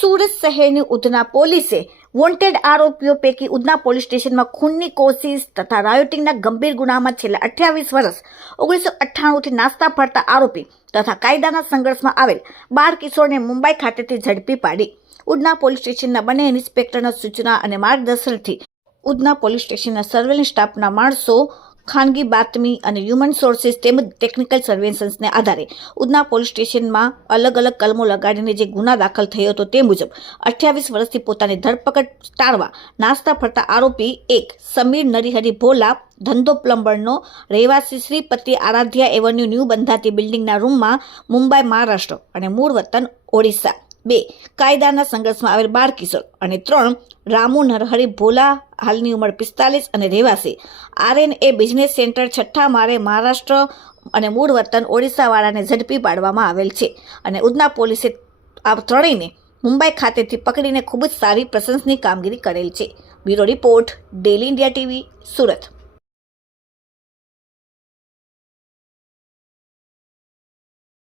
સુરત શહેરની ઉધના પોલીસે વોન્ટેડ આરોપીઓ પૈકી ઉધના પોલીસ સ્ટેશનમાં ખૂનની કોશિશ તથા રાયોટિંગના ગંભીર ગુનામાં છેલ્લા 28 વર્ષ 1998થી નાસ્તા ફરતા આરોપી તથા કાયદાના સંઘર્ષમાં આવેલ 12 કિશોરને મુંબઈ ખાતેથી ઝડપી પાડી. ઉધના પોલીસ સ્ટેશનના બંને ઇન્સ્પેક્ટરના સૂચના અને માર્ગદર્શનથી ઉધના પોલીસ સ્ટેશનના સર્વેલન્સ સ્ટાફના માણસો ખાનગી બાતમી અને હ્યુમન સોર્સિસ તેમજ ટેકનિકલ સર્વેલન્સને આધારે ઉધના પોલીસ સ્ટેશનમાં અલગ અલગ કલમો લગાડીને જે ગુના દાખલ થયો હતો તે મુજબ 28 વર્ષથી પોતાની ધરપકડ ટાળવા નાસ્તા ફરતા આરોપી એક સમીર નરીહરી ભોલા ધંધો પ્લમ્બરનો રહેવાસી શ્રીપતિ આરાધ્યા એવન્યુ ન્યૂ બંધાતી બિલ્ડિંગના રૂમમાં મુંબઈ મહારાષ્ટ્ર અને મૂળ વતન ઓડિશા 2 કાયદાના સંઘર્ષમાં આવેલ 12 કિશોર અને 3 રામુ નરહરી ભોલા હાલની ઉંમર 45 અને રહેવાસી RNA બિઝનેસ સેન્ટર છઠ્ઠા માળે મહારાષ્ટ્ર અને મૂળ વતન ઓડિશાવાળાને ઝડપી પાડવામાં આવેલ છે અને ઉધના પોલીસે આ ત્રણેયને મુંબઈ ખાતેથી પકડીને ખૂબ જ સારી પ્રશંસનીય કામગીરી કરેલ છે. Bureau report, daily India TV, Surat.